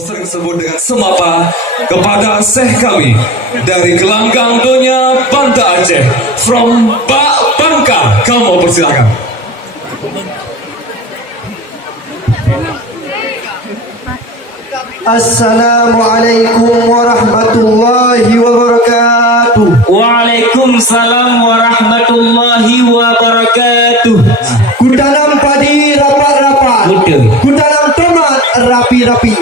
Sering sebut dengan semapa kepada Syekh kami dari gelanggang dunia Banda Aceh, from Bangka. Kamu persilakan. Assalamualaikum warahmatullahi wabarakatuh. Waalaikumsalam warahmatullahi wabarakatuh. Kutanam padi rapat-rapat, Betul. kutanam tomat rapi-rapi.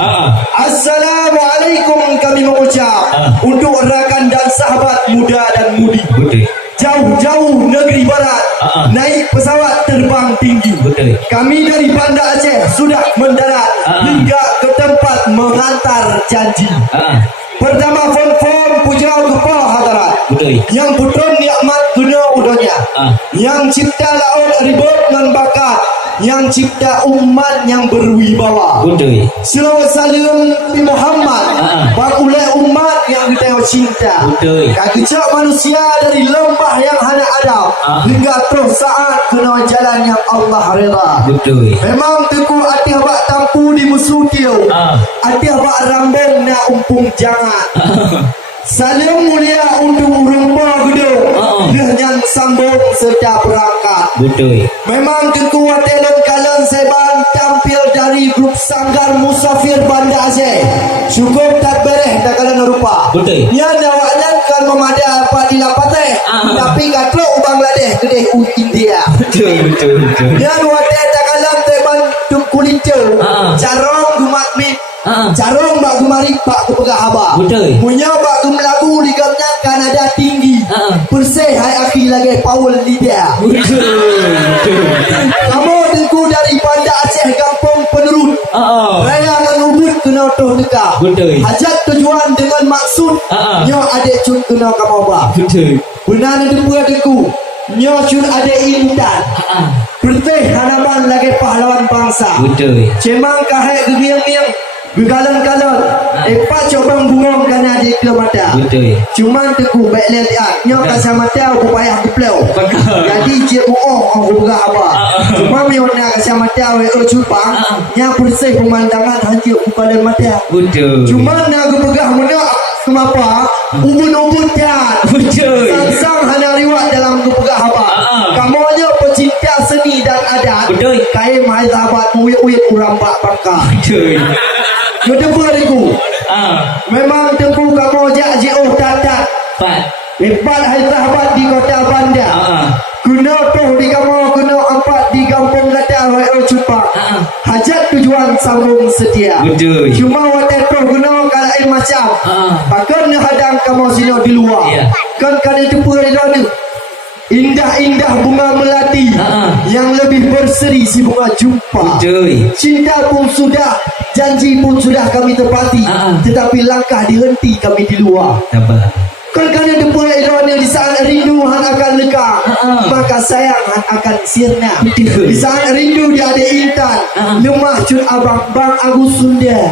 Assalamualaikum kami mengucap untuk rakan dan sahabat muda dan mudi. Betul. Jauh-jauh negeri barat, naik pesawat terbang tinggi. Betul. Kami dari Banda Aceh sudah mendarat hingga ke tempat menghantar janji. Pertama form pujau kepada hadarat. Betul. Yang putun nikmat dunia udonya. Yang cipta laut ribut dan bakat. Yang cipta umat yang berwibawa. Betul. Selawat salam di Muhammad. Bakulai umat yang kita cinta. Betul. Kejap manusia dari lembah yang hana adab hingga terus saat kena jalan yang Allah reda. Betul. Memang teku hati abak tampu di musuh tiu. Hati abak rambung nak umpung jangan. Salam mulia untuk rumah gedung. Dengan sambung serta berangkat. Betul. Memang ketua talent kalian seban tampil dari grup Sanggar Musafir Banda Aceh. Cukup tak bereh tak kalian rupa. Betul. Nya nawaknya kan memada apa di lapateh. Tapi katlok Bangladesh gede India. Betul. Betul. Nya nawaknya tak kalian teban tuk kulince. Carong gumat mit. Carong bak gemari pak kepegah haba. Betul. Punya bak gemelagu di gamnya Kanada tinggi. Persih hai akhi lagi Paul Lidia. Betul. Kamu tengku dari Banda Aceh kampung penerut. Raya dan ubud kena toh dekat. Betul. Hajat tujuan dengan maksud. Nyo adik cun kena kamu bah. Betul. Benar ada dua tengku. Nyo cun adik intan. Perteh hanaman lagi pahlawan bangsa. Betul. Cemang kahek gebiang-biang. Begalan-galan. Pak cobang bungong kena di ke mata. Betul. Cuman teku baik lihat nyo kasih mata aku payah diplau. Jadi je bohong aku berah apa. Cuma nyo nak kasih mata we cupang nya bersih pemandangan hancur kepada mata. Betul. Cuma nak aku pegah mana kenapa ubun-ubun kan. Betul. Sang hana riwat dalam kepegah apa. Kamu aja pecinta seni dan adat. Betul. Kai mai sahabat uyut-uyut urang bak Bangka. Betul. Kedua niku. Memang tempuh kamu jak jauh tatat. Empat hari sahabat di kota Banda. Guna tuh di kamu guna empat di kampung kata WO Cupak. Hajat tujuan sambung setia. Betul. Cuma waktu tuh guna kalau macam. Bahkan hadang kamu sini di luar. Kan itu pun ada. Indah-indah bunga melati yang lebih berseri si bunga jumpa. Betul. Cinta pun sudah, janji pun sudah kami tepati, tetapi langkah dihenti kami di luar. Kan ada pula ironi di saat rindu han akan lekang, maka sayang han akan sirna. Di saat rindu dia ada intan, lemah cun abang Bang Agus Sunda.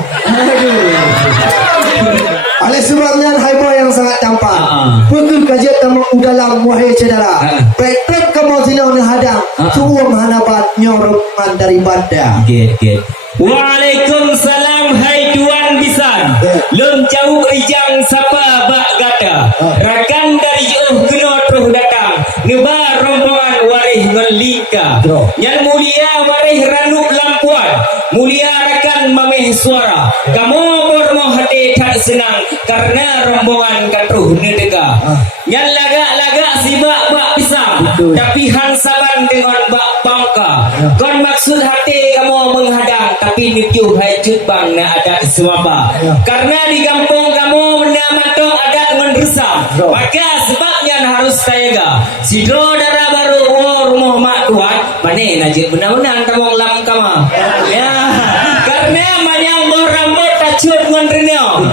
Oleh sebabnya hai boy yang sangat tampak. Pukul kajian tamu dalam wahai cedera. Praktek kamu sini oleh hadang. Semua mahanabat nyoroman dari Banda. Get. Waalaikumsalam hai tuan bisan. Lom jauh ijang sapa bak gata. Rakan dari jauh kena terus datang. Nebar rombongan warih ngelika. Yang mulia warih ranuk lampuan. Mulia rakan mameh suara. Kamu bermoh hati tak senang karena rombongan katruh nedega. Yang lagak-lagak si bak pisang. Tapi hansaban dengan bak Bangka. Kon maksud hati kamu menghadang tapi nipiuh hai cut bang na adat semapa. Karena di kampung kamu menamatok adat menresam. Maka sebabnya harus tayaga. Sidro darah baru rumah mak tuan. Mana najib benar-benar tamong lam kama. Ya. Karena manyang rambut tacut ngon renau.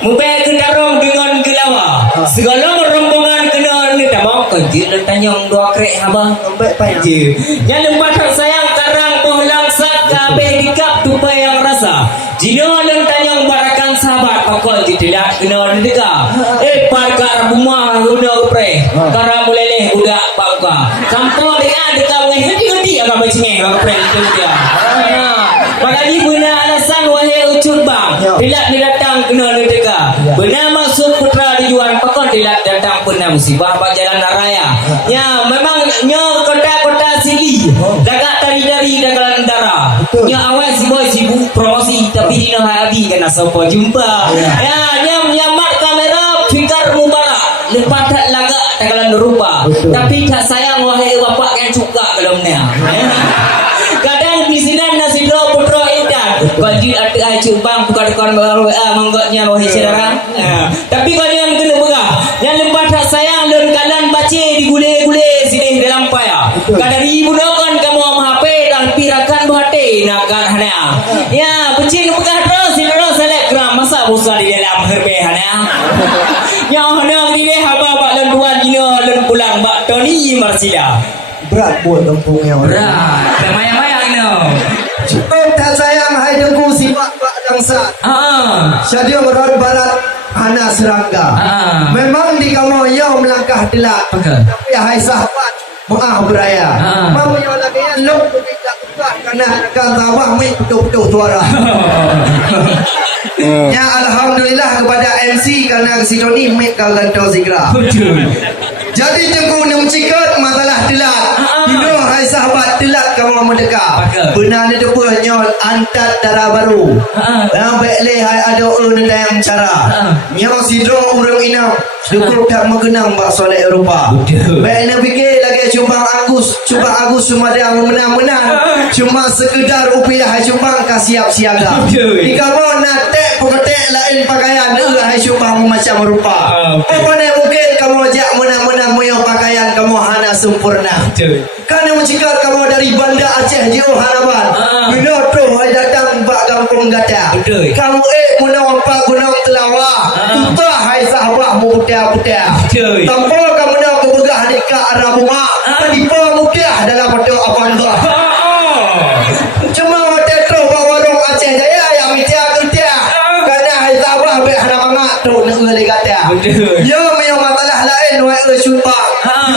Mubay kendarong dengan gelawa. Segala rombongan kena ni tamong kunci dan tanyong dua krek haba. Baik panji. Yang lembatak sayang karang pohlang sak kabeh dikap tupai yang rasa. Jino dan tanyong barakan sahabat pakol tidak kena dega. Parka rumah guna pre. Kara mulai udah Bangka. Kampung dia dekat ngai henti-henti apa macam ni pre itu dia. Makanya guna alasan wahai ucut bang. Tilat dia datang kena le tega. Bernama Suputra dijuan pakon tilat datang pernah musibah pak jalan raya. Ya memang nya kota-kota sili. Lagak tari-tari dagalan dara. Nya awal si boy sibuk promosi tapi dino habi kena sapa jumpa. Ya nya mat kamera fikar mubarak. Lepas tak lagak dagalan rupa. Tapi tak sayang wahai bapak yang cuka dalam ni. Kadang di sini nasi do putra intan. Kalau di ada cubang bukan menggotnya wahai saudara. Tapi kalau yang kena begah, yang lepas tak sayang dan kalian baca digule-gule sini dalam paya. Kadang ibu dokan kamu am HP dan pirakan bahate nakkan hanya. Ya, becing begah terus terus telegram masa bosan di dalam herbehan ya. Ya hendak ni haba bak dan tuan jina dan pulang bak Tony Marsida. Berat buat kampungnya orang. Berat. Maya-maya ini. Cukup tak sayang hai dengku sibak bak dangsa. Syadia merod barat hana serangga. Memang di kamu yang melangkah telak. Tapi hai sahabat maaf beraya. Mau yang lagi yang lok tidak karena akan tabah mai betul-betul suara. Ya alhamdulillah kepada MC karena si Tony mai kagantau sigra. Jadi tengku nak cikat masalah telat. Dino hai sahabat telat kamu mendekat. Benar ni depa nyol antat darah baru. Yang baik le hai ada orang yang cara. Nyol sidro urang inam. Cukup tak mengenang bak soleh Eropah. Baik nak fikir lagi cuma Agus cuma dia menang-menang. Cuma sekedar rupiah hai cuma kasiap siaga. Jika mau nak tek peketek lain pakaian hai cuma macam rupa. Apa ni mungkin kamu jak menang-menang moyo pakaian kamu hana sempurna. Kan yang mencikar kamu dari Banda Aceh jauh harapan. Bina tu hai datang bak kampung gata. Kamu menang apa gunung telawah. Utah hai sahabat mu budak-budak. Tanpa kamu nak kebegah di ke arah rumah. Tadi pa mudah dalam betul apa enggak. Cuma waktu tu warung Aceh Jaya yang media kerja. Kerana hai sahabat be hana mangat tu nak ngeli kata. Ya memang masalah lain wai sumpah.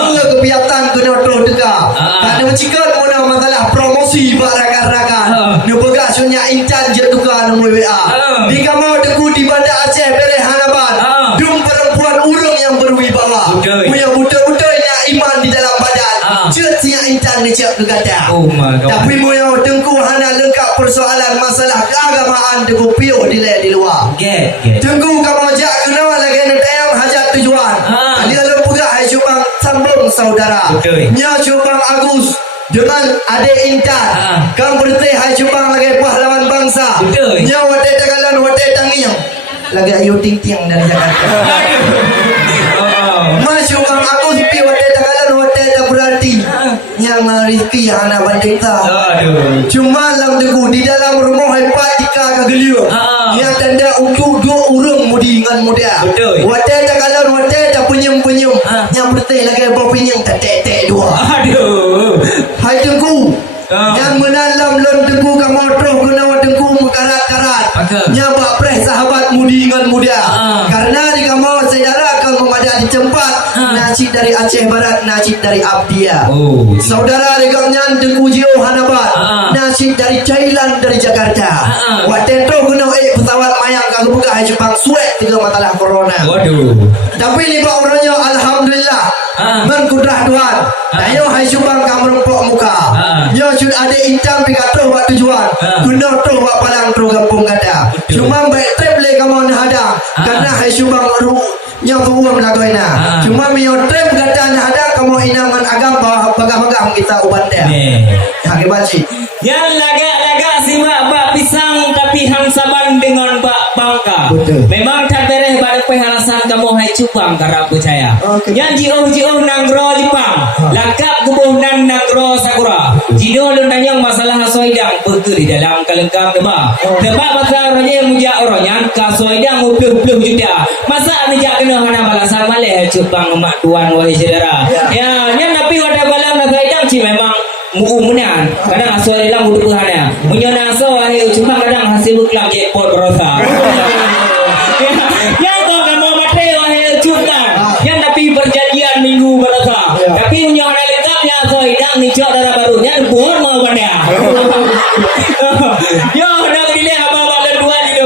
Juga kebiatan kena terus tegak. Tak ada mencikat mana masalah promosi bak rakan-rakan. Dia pegak sunyak intan je tukar nombor WA. Di kamar teku di Banda Aceh Pereh Hanaban. Dum perempuan urung yang berwibawa. Punya buta-buta yang iman di dalam badan. Cet siap intan dia cak kegata. Tapi moyo tengku hana lengkap persoalan masalah keagamaan teku piuh di luar. Tengku kamu jak kenal lagi nak tayang hajat tujuan. Dia lempuga hai cubang sambung saudara. Nya cubang Agus dengan adik intan. Kang berteh hai cubang lagi pahlawan bangsa. Nya wate tagalan wate tangiang. Lagi ayu ting-ting dari Jakarta. Mas cubang Agus pi wate tagalan wate tak berarti. Yang rezeki hana bandita. Cuma lam deku di dalam rumah hebat tika kageliu. Yang tanda untuk dua urang mudi dengan muda. Wate tagalan wate tak penyem-penyem. Yang berteh lagi bawa penyem tak tek-tek dua. Hai tengku. Yang menalam lon tengku kamu terus guna tengku mekarat-karat. Nyabak pres sahabat mudi dengan muda. Karena di kamu saudara akan memadai tempat. Nacik dari Aceh Barat, nacik dari Abdia. Saudara regangnya tengku jauh Hanabat. Nacik dari Thailand dari Jakarta. Waktu tu guna pesawat mayang kagak buka hai Jepang suet tiga masalah corona. Tapi lima orangnya alhamdulillah. Menkudrah Tuhan. Ayo hai Jepang kamu rempok muka. Yo sud ada intam pikato buat tujuan. Guna tu buat palang tu kampung gada. Cuma baik trip le kamu nak ada. Karena hai Jepang yang tuan melakukannya. Cuma mio trip gada nak ada kamu inaman agam bagam-bagam kita ubat dia. Hake baci. Yang lagak-lagak simak bak pisang tapi hang saban dengan bak bangka. Memang tak bereh pada perhalasan kamu hai cupang karena percaya. Yang jauh-jauh nanggro Jepang. Lakap kubuh nan nanggro Sakura. Jido lu nanyang masalah soidang berkeli dalam kalengkam deba. Deba pasal raja mujak orangnya ka soidang upluh-upluh juta. Masa nejak kena hana balasan malih cupang emak tuan wahai saudara. Ya, yang napi wadah balang na soidang ci memang mu'umunan kadang asal dalam budu Tuhan punya nasa wahai cuma kadang hasil buklam jackpot berosa yang kau kamu mati wahai cuma yang tapi perjanjian minggu berosa tapi punya orang lengkapnya asal hidang nicok darah barunya buat mau pandai yo hendak dilihat apa-apa dan dua di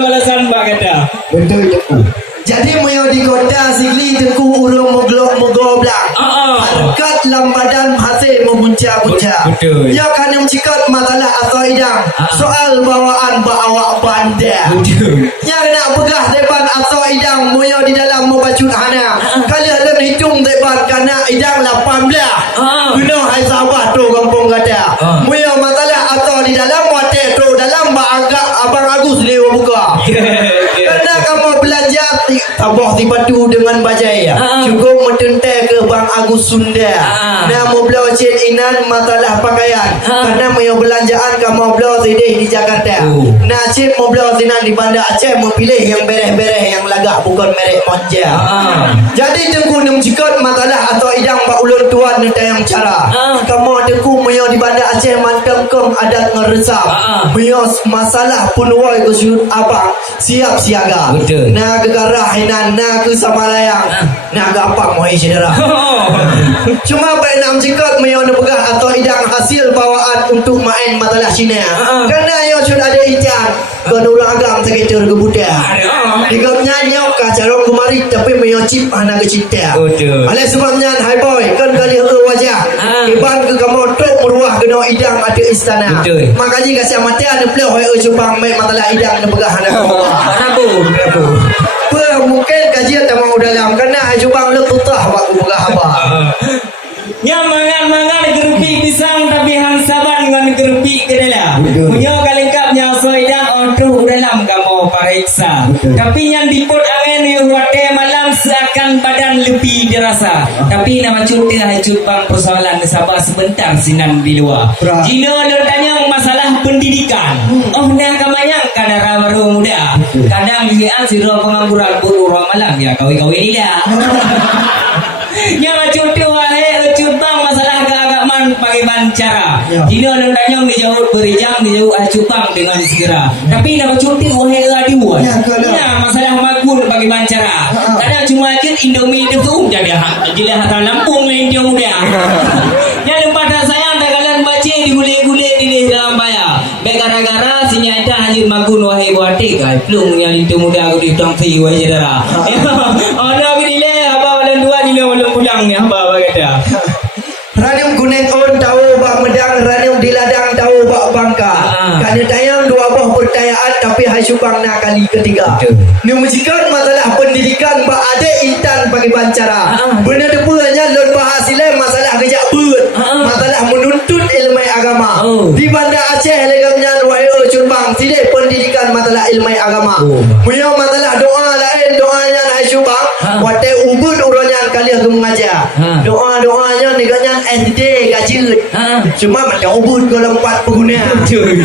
Betul Tengku. Jadi moyo di kota Sigli Tengku urung mogo belang. Harkat lambadan hasil memunca-punca. Betul. Ya kan yang cikat masalah atau idang. Soal bawaan awak bandar. Betul. Yang nak pegah depan atau idang moyo di dalam membacut hana. Kalian len hitung depan kana idang 18. Guna hai sahabat tu kampung kata. Moyo masalah atau di dalam hotel tu dalam abang Agus dia buka. Kena kamu belanja tabah di batu dengan bajai cukup mententai ke Bang Agus Sunda mau belau cik inan masalah pakaian karena mau belanjaan kamu belau sedih di Jakarta nak cik mau belau sinan di Banda Aceh mau pilih yang bereh-bereh yang lagak bukan merek monja jadi Tengku nem cikot masalah atau idang Pak Ulun Tuan nanti yang cara kamu Tengku mau di Banda Aceh mantap kem adat ngeresap mau masalah pun woi ke sudut abang siap siaga nah kegarah hinan nak ke Samalayang nak gampang mau cedera cuma baik nak cikot mau pegah atau idang hasil bawaan untuk main masalah Cina kerana yo sudah ada ikan kan orang agam sekitar ke budak digapnya nyok kacarok kemari tapi mau cip anak kecinta oleh sebabnya hai boy kan kali ke wajah iban ke kamu tok meruah kena idang ada istana makanya kasih mati ada pelih hai cupang mai masalah idang nak pegah anak Rabu. mungkin kajian tak mau dalam kerana ajubang lu tutah waktu buka haba Yang mangan-mangan gerupik pisang tapi hang saban dengan gerupik ke dalam. Punya kalengkapnya soidang ontuh dalam kamu pariksa. Tapi yang diput angin yang wate malam seakan badan lebih dirasa. Tapi nama cuti hacut bang persoalan sabar sebentar sinan di luar. Jino lu tanya masalah pendidikan. Oh nak kamayang kadara baru muda. Kadang dian siro pengangguran purura malam ya kawin-kawin ni dah. Yang cuti wahai cubang masalah keagamaan pakai bancara. Jino lu tanya dijawab berijang dijawab cubang dengan segera. Tapi nama cuti wahai adiwan. Ya masalah makun pakai bancara. Kadang cuma jet Indomie itu jadi jelah hatan Lampung lain dia muda. Yang lempat sayang tak kalian baca digule-gule di dalam bayar. Baik gara-gara sinyata hanya makun wahai buati kai plung yang itu muda aku ditongsi wahai saudara. Ada bila apa dan dua jino belum pulang ni apa kata. Ranium kuning on tahu bak medang ranium di ladang tahu bak bangka. Kerana tayang dua buah pertanyaan tapi hasyubang nak kali ketiga. Ni menjikan masalah pendidikan bak ada intan bagi bancara. Benda depunya lon bahasilah masalah kejak beut. Masalah menuntut ilmu agama. Di Banda Aceh legamnya wahai cubang tidak pendidikan masalah ilmu agama. Punya masalah doa lain doanya hasyubang. Wate ubud uranyan kali aku mengajar. Doa-doanya neganya SD kajut. Cuma macam ubud ke lempat pengguna.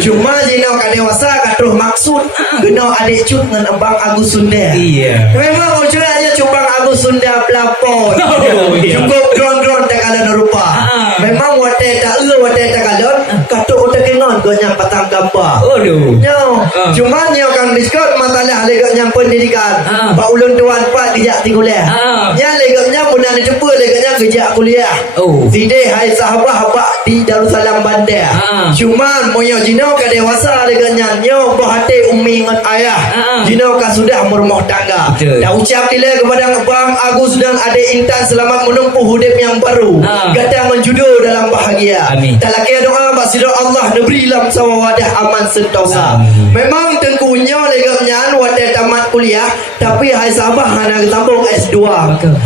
Cuma jina kat dewasa kat terus maksud kena adik cut dengan Abang Agus Sunda. Memang ujurannya cubang Agus Sunda pelapon. Cukup drone-drone tak ada rupa. Memang wate tak wate tak ada katuk utak kengon kau yang patang gambar. Cuma nyo kan diskot masalah leganya pendidikan. Pak Ulun Tuan Pak kejak kuliah. Nya leganya bulan depan leganya kejak kuliah. Tidak hai sahabat abak di Darussalam Bandar. Cuma moyo jino ka dewasa leganya nyo bahati umi ngan ayah. Jino ka sudah berumah tangga. Dah ucap dile kepada Abang Agus dan adik Intan selamat menempuh hidup yang baru. Gata menjudul dalam bahagia. Tak lagi doa basido Allah neberi lam sawawadah aman sentosa. Memang tengkunya leganya wadah tamat kuliah tapi hai sahabat hana sambung S2.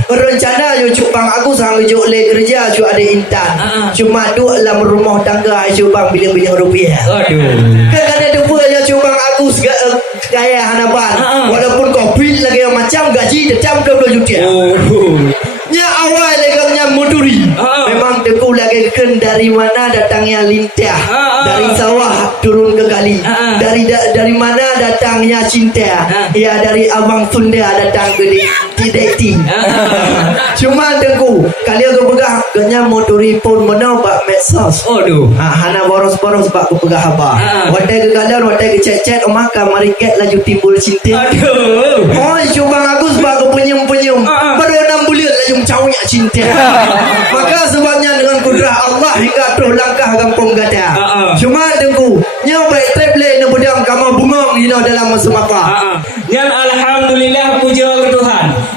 Rencana yo cupang Agus hang juk le kerja cu ada Intan. Cuma duk dalam rumah tangga cupang biling-biling rupiah. Kadang-kadang depa yo cupang Agus gaya hanaban. Walaupun kau bil lagi macam gaji tetap 20 juta. Nya awal leganya muduri. Memang teku lagi ken dari mana datangnya lintah. Dari sawah turun ke kali. Dari mana datangnya cinta. Ya dari Abang Sunda datang ke Tideti. Cuma teku kali aku pegah ganya muduri pun menambah medsos. Hana boros-boros bak aku pegah apa. Watai ke galar watai ke chat-chat maka mari ket laju timbul cinta. Oh cubang Agus bak aku penyum-penyum. Baru 6 bulan laju cawnya cinta. Maka sebabnya dengan kudrah Allah hingga terus langkah kampung gada. Cuma tengku nyaw baik treble ne budang kama bungong hina dalam semapa. Yang alhamdulillah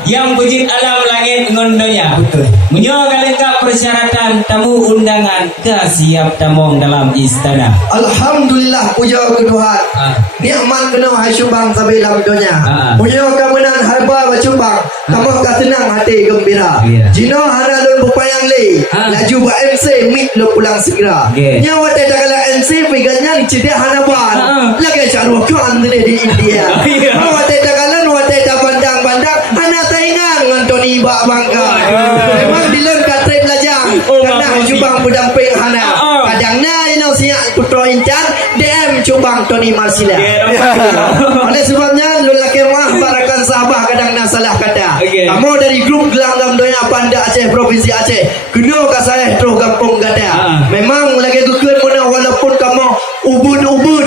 yang wujud alam langit ngondonya. Betul. Menyoga lengkap persyaratan tamu undangan ke siap tamong dalam istana. Alhamdulillah puja ke Tuhan. Nikmat kena hai syumbang sampai dalam dunia. Punya kemenang harba bercumbang. Kamu ka tenang hati gembira. Jino hana lun berpayang le. Laju buat MC mik lo pulang segera. Nyawa tak kala MC peganya cedia hana ban. Lagi caru kan di India. Nyawa tak kala nyawa tak pandang-pandang hana taingan ngantoni bak bangka. Memang dilem katre belajang. Karena syumbang pendamping hana. Kadang na siap putra incan DM Cubang Tony Marsila. Oleh sebabnya lelaki mah barakan sahabat kadang nak salah kata. Kamu dari grup Gelanggang Donya Banda Aceh Provinsi Aceh kena ke saya terus kampung gada. Memang lagi kekun mana walaupun kamu ubun-ubun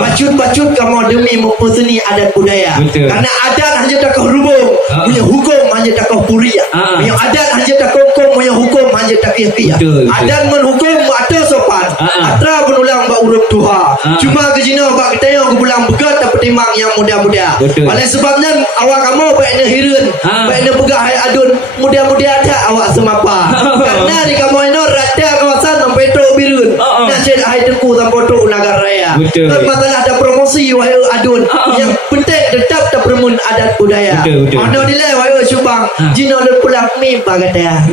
bacut-bacut kamu demi memperseni adat budaya. Karena adat hanya tak kau rubung, punya hukum hanya tak kau puria. Punya adat hanya tak kau hukum, punya hukum hanya tak kiyah. Adat menghukum ada sopan. Atra penulang bak urup tuha. Cuma kejina bak ketanya aku pulang begat tak petimbang yang muda-muda. Oleh sebabnya awak kamu baik nak hirun, baik nak pegah hai adun, muda-muda ada awak semapa. Karena di kamu ini rata kawasan sampai tok birun. Nak cek hai teku sampai tok Nagar Raya. Masalah ada promosi wahai adun. Yang penting tetap tak permun adat budaya. Ono nilai wahai Subang. Jina le pulang mi bagata.